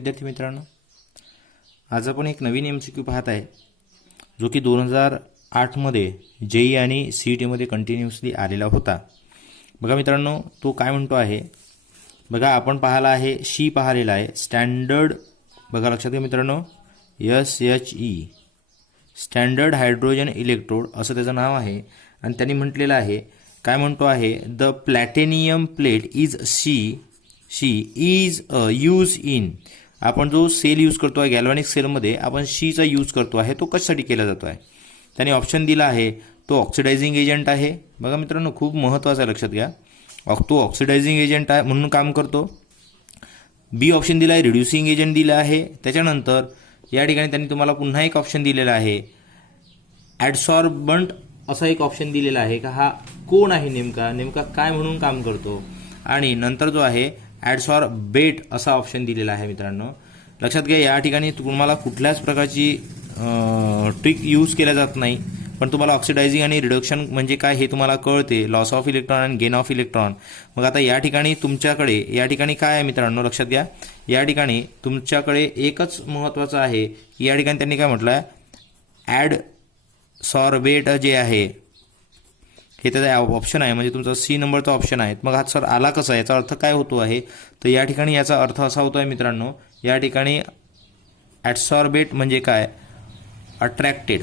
विद्यार्थी मित्रांनो, आज आपण एक नवीन MCQ पाहत आहे जो की 2008 मध्ये JEE आणि CET मध्ये कंटिन्युअसली आलेला होता। बघा मित्रांनो, तो काय म्हणतो आहे बघा, आपण पाहिला आहे शी पाहिलेला आहे स्टँडर्ड, बघा लक्षात घ्या मित्रांनो, SHE स्टँडर्ड हायड्रोजन इलेक्ट्रोड असं त्याचं नाव आहे। आणि त्यांनी म्हटलेलं आहे, काय म्हणतो आहे, the platinum plate is she is use in, आपण जो सेल यूज करतो आहे गॅल्व्हॅनिक सेलमध्ये आपण शीचा यूज करतो आहे, तो कशासाठी केला जातो आहे। त्यांनी ऑप्शन दिला आहे, तो ऑक्सिडायझिंग एजंट आहे। बघा मित्रांनो, खूप महत्त्वाचं आहे, लक्षात घ्या, तो ऑक्सिडायझिंग एजंट आहे म्हणून काम करतो। बी ऑप्शन दिला आहे, रिड्युसिंग एजंट दिला आहे। त्याच्यानंतर या ठिकाणी त्यांनी तुम्हाला पुन्हा एक ऑप्शन दिलेला आहे, ॲडसॉर्बंट असा एक ऑप्शन दिलेला आहे का हा कोण आहे, नेमका काय म्हणून काम करतो। आणि नंतर जो आहे ॲडसॉर्बेट असा ऑप्शन दिलेला आहे। मित्रांनो लक्षात घ्या, या ठिकाणी तुम्हाला कुठल्याच प्रकारची ट्रिक यूज केल्या जात नाही, पण तुम्हाला ऑक्सिडायझिंग आणि रिडक्शन म्हणजे काय हे तुम्हाला कळते, लॉस ऑफ इलेक्ट्रॉन आणि गेन ऑफ इलेक्ट्रॉन। मग आता या ठिकाणी तुमच्याकडे या ठिकाणी काय आहे मित्रांनो, लक्षात घ्या, या ठिकाणी तुमच्याकडे एकच महत्त्वाचं आहे की या ठिकाणी त्यांनी काय म्हटलं आहे, ॲडसॉर्बेट जे आहे हे त्याचा ऑप्शन आहे, म्हणजे तुमचा C नंबरचा ऑप्शन आहे। मग हा सर आला कसा, याचा अर्थ काय होतो आहे, तर या ठिकाणी याचा अर्थ असा होतो आहे मित्रांनो, या ठिकाणी ॲडसॉर्बेट म्हणजे काय, अट्रॅक्टेड,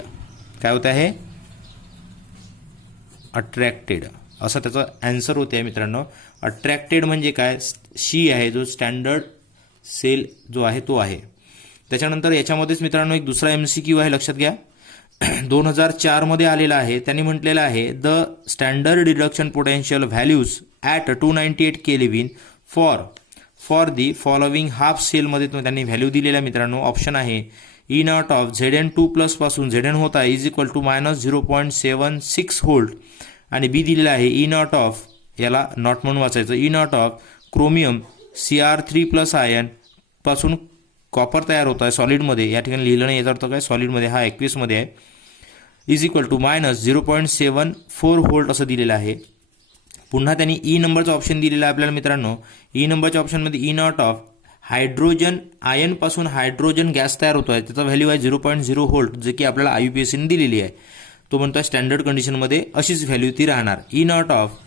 काय होतं आहे, अट्रॅक्टेड असं त्याचं ॲन्सर होते आहे मित्रांनो। अट्रॅक्टेड म्हणजे काय, शी आहे जो स्टँडर्ड सेल जो आहे तो आहे। त्याच्यानंतर याच्यामध्येच मित्रांनो एक दुसरा MCQ आहे, लक्षात घ्या, 2004 मध्ये आलेला आहे। त्यांनी म्हटलेलं आहे, the standard reduction potential values at 298 kelvin for the following half सेलमध्ये त्यांनी व्हॅल्यू दिलेल्या मित्रांनो। ऑप्शन आहे E नॉट ऑफ Zn2+ पासून Zn होता इज इक्वल टू -0.76 व्होल्ट, आणि बी दिलेला आहे E नॉट ऑफ, याला नॉट म्हणून वाचायचं, E naught of chromium Cr3+ ion पासून कॉपर तयार होत आहे सॉलिडमध्ये, या ठिकाणी लिहिलं नाही, याचा अर्थ काय, सॉलिडमध्ये हा 21 मध्ये आहे, इज इक्वल टू -0.74 व्होल्ट असं दिलेलं आहे। पुन्हा त्यांनी E नंबरचा ऑप्शन दिलेला आहे आपल्याला मित्रांनो। E नंबरच्या ऑप्शनमध्ये E नॉट ऑफ हायड्रोजन आयनपासून हायड्रोजन गॅस तयार होतो आहे, त्याचा व्हॅल्यू आहे 0.0 व्होल्ट, जे की आपल्याला IUPACने दिलेली आहे। तो म्हणतो स्टँडर्ड कंडिशनमध्ये अशीच व्हॅल्यू ती राहणार। E naught of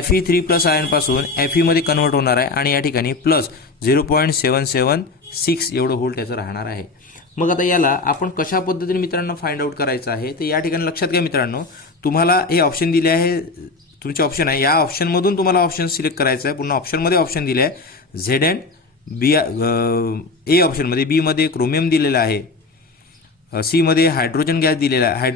Fe3+ आयनपासून Fe मध्ये कन्वर्ट होणार आहे, आणि या ठिकाणी प्लस 0.776 एवढं व्होल्ट याचं राहणार आहे। मग आता याला आपण कशा पद्धतीने मित्रांनो फाइंड आउट करायचं आहे, तर या ठिकाणी लक्षात घ्या मित्रांनो, तुम्हाला हे ऑप्शन दिले आहे, तुमचे ऑप्शन आहे, या ऑप्शनमधून तुम्हाला ऑप्शन सिलेक्ट करायचं आहे। पुन्हा ऑप्शनमध्ये ऑप्शन दिले आहे Zn, बी ए ऑप्शनमध्ये, बी मध्ये क्रोमियम दिलेला आहे, सी मध्ये हायड्रोजन गॅस दिलेला आहे,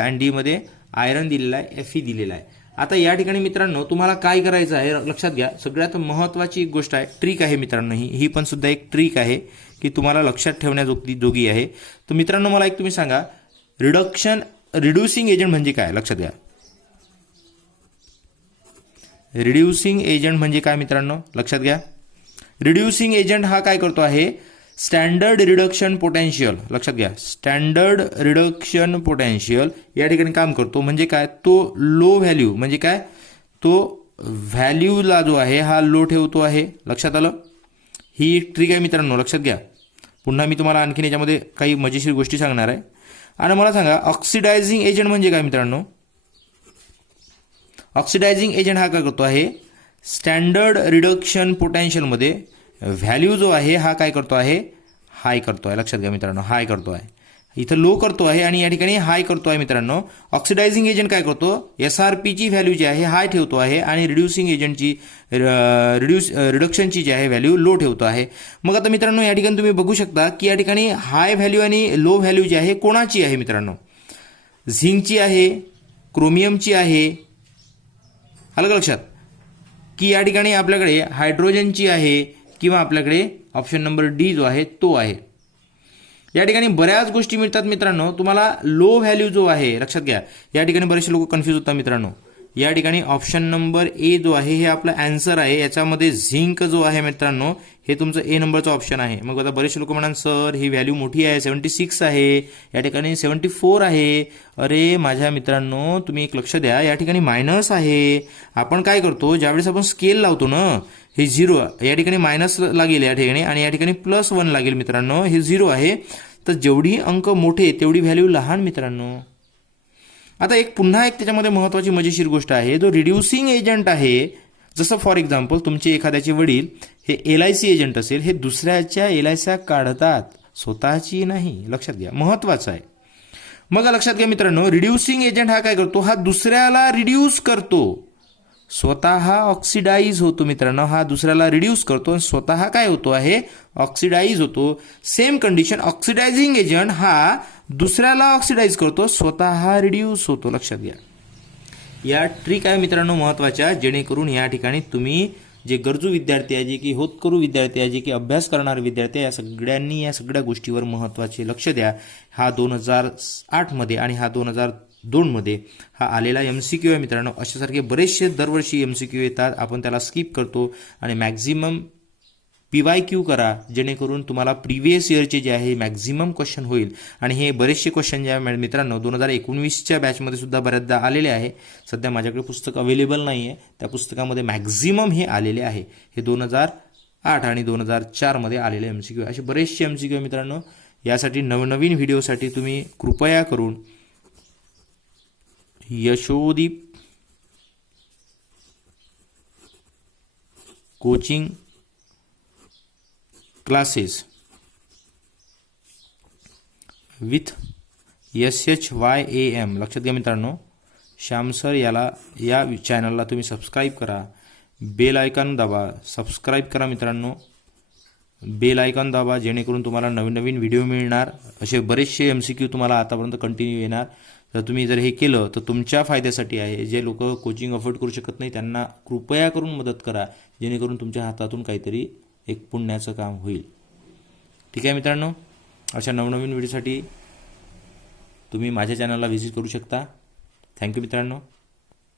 आणि डी मध्ये आयरन दिलेला आहे, Fe दिलेला आहे। आता या ठिकाणी मित्रांनो तुम्हाला काय करायचं आहे, लक्षात घ्या, सगळ्यात महत्त्वाची एक गोष्ट आहे, ट्रिक आहे मित्रांनो, ही पण सुद्धा एक ट्रिक आहे की तुम्हाला लक्षात ठेवण्याजोगी आहे। तर मित्रांनो मला एक तुम्ही सांगा, रिड्युसिंग एजंट म्हणजे काय, लक्षात घ्या, रिड्युसिंग एजंट म्हणजे काय मित्रांनो, लक्षात घ्या, रिड्युसिंग एजंट हा काय करतो आहे, स्टँडर्ड रिडक्शन पोटेन्शियल, लक्षात घ्या, स्टँडर्ड रिडक्शन पोटेन्शियल या ठिकाणी काम करतो, म्हणजे काय, तो लो व्हॅल्यू म्हणजे काय, तो व्हॅल्यूला जो आहे हा लो ठेवतो आहे, लक्षात आलं, ही एक ट्रिक आहे मित्रांनो, लक्षात घ्या। पुन्हा मी तुम्हाला आणखीन याच्यामध्ये काही मजेशीर गोष्टी सांगणार आहे। आणि मला सांगा, ऑक्सिडायझिंग एजंट म्हणजे काय मित्रांनो, ऑक्सिडायझिंग एजंट हा काय करतो आहे, स्टँडर्ड रिडक्शन पोटेन्शियलमध्ये व्हॅल्यू जो आहे हा काय करतो आहे, हाय करतो आहे, लक्षात घ्या मित्रांनो, हाय करतो आहे, इथं लो करतो आहे आणि या ठिकाणी हाय करतो आहे मित्रांनो। ऑक्सिडायझिंग एजंट काय करतो, SRPची व्हॅल्यू जी आहे हाय ठेवतो आहे, आणि रिड्युसिंग एजंटची रिडक्शनची जी आहे व्हॅल्यू लो ठेवतो आहे। मग आता मित्रांनो या ठिकाणी तुम्ही बघू शकता की या ठिकाणी हाय व्हॅल्यू आणि लो व्हॅल्यू जी आहे कोणाची आहे मित्रांनो, झिंकची आहे, क्रोमियमची आहे, अलग लक्षात, की या ठिकाणी आपल्याकडे हायड्रोजनची आहे, किंवा आपल्याकडे ऑप्शन नंबर डी जो आहे तो आहे। या ठिकाणी बऱ्याच गोष्टी मिळतात मित्रांनो, तुम्हाला लो व्हॅल्यू जो आहे, लक्षात घ्या, या ठिकाणी बरेचसे लोक कन्फ्यूज होतात मित्रांनो, या ठिकाणी ऑप्शन नंबर ए जो आहे हे आपला आन्सर आहे. याच्यामध्ये झिंक जो आहे मित्रांनो हे तुमचं ए नंबरचं ऑप्शन आहे. मग आता बरेचसे लोक म्हणाल सर ही व्हॅल्यू मोठी आहे, 76 आहे, या ठिकाणी 74 आहे. अरे माझ्या मित्रांनो तुम्ही एक लक्ष द्या, या ठिकाणी मायनस आहे. आपण काय करतो ज्यावेळेस आपण स्केल लावतो ना, हे 0 या ठिकाणी मायनस लागेल या ठिकाणी आणि या ठिकाणी +1 लागेल मित्रांनो. हे 0 आहे, तर जेवढी अंक मोठे तेवढी व्हॅल्यू लहान मित्रांनो. आता पुन्हा एक त्याच्यामध्ये महत्त्वाची मजेशीर गोष्ट आहे, जो रिड्युसिंग एजंट आहे. जसं फॉर एक्झाम्पल तुमचे एखाद्याचे वडील हे LIC एजंट असेल, हे दुसऱ्याच्या LIC काढतात, स्वतःची नाही. लक्षात घ्या, महत्त्वाचं आहे. मग लक्षात घ्या मित्रांनो, रिड्युसिंग एजंट हा काय करतो, हा दुसऱ्याला रिड्यूस करतो, स्वतः ऑक्सिडाइज होतो मित्रांनो. हा दुसऱ्याला रिड्यूस करतो आणि स्वतः काय होतो आहे, ऑक्सिडाइज होतो. सेम कंडिशन, ऑक्सिडायझिंग एजंट हा दुसऱ्याला ऑक्सिडाइज करतो, स्वतः रिड्यूस होतो. लक्षात घ्या, या ट्रिक आहे मित्रांनो महत्त्वाच्या, जेणेकरून या ठिकाणी तुम्ही जे गरजू विद्यार्थी आहे, जे की होतकरू विद्यार्थी आहे, जे की अभ्यास करणारे विद्यार्थी आहे, या सगळ्यांनी या सगळ्या गोष्टीवर महत्त्वाचे लक्ष द्या. हा 2008 मध्ये आणि हा 2002 मध्ये हा आलेला MCQ आहे मित्रांनो. अशासारखे बरेचसे दरवर्षी MCQ येतात, आपण त्याला स्किप करतो आणि मॅक्झिमम PYQ करा, जेणेकरून तुम्हाला प्रिव्हियस इयरचे जे आहे मॅक्झिमम क्वेश्चन होईल. आणि हे बरेचसे क्वेश्चन जे आहे मित्रांनो 2019च्या बॅचमध्ये सुद्धा बऱ्याचदा आलेले आहे. सध्या माझ्याकडे पुस्तक अवेलेबल नाही आहे, त्या पुस्तकामध्ये मॅक्झिमम हे आलेले आहे. हे 2008 आणि 2004 मध्ये आलेले MCQ, असे बरेचसे MCQ आहे मित्रांनो. यासाठी नवनवीन व्हिडिओसाठी तुम्ही कृपया करून Yashodeep coaching classes with SHYAM, लक्षात घ्या मित्रांनो, श्याम सर या चॅनलला तुम्ही सबस्क्राईब करा, बेल आयकॉन दाबा, सबस्क्राईब करा मित्रांनो, बेल आयकॉन दाबा, जेणेकरून तुम्हाला नवीन नवीन व्हिडिओ मिळणार. असे बरेचसे MCQ तुम्हाला आतापर्यंत कंटिन्यू येणार. तर तुम्ही जर हे केलं तर तुमच्या फायद्यासाठी आहे. जे लोक कोचिंग अफोर्ड करू शकत नाही त्यांना कृपया करून मदत करा, जेणेकरून तुमच्या हातातून काहीतरी एक पुण्याचं काम होईल. ठीक आहे मित्रांनो, अशा नवनवीन व्हिडिओसाठी तुम्ही माझ्या चॅनलला व्हिजिट करू शकता. थँक्यू मित्रांनो.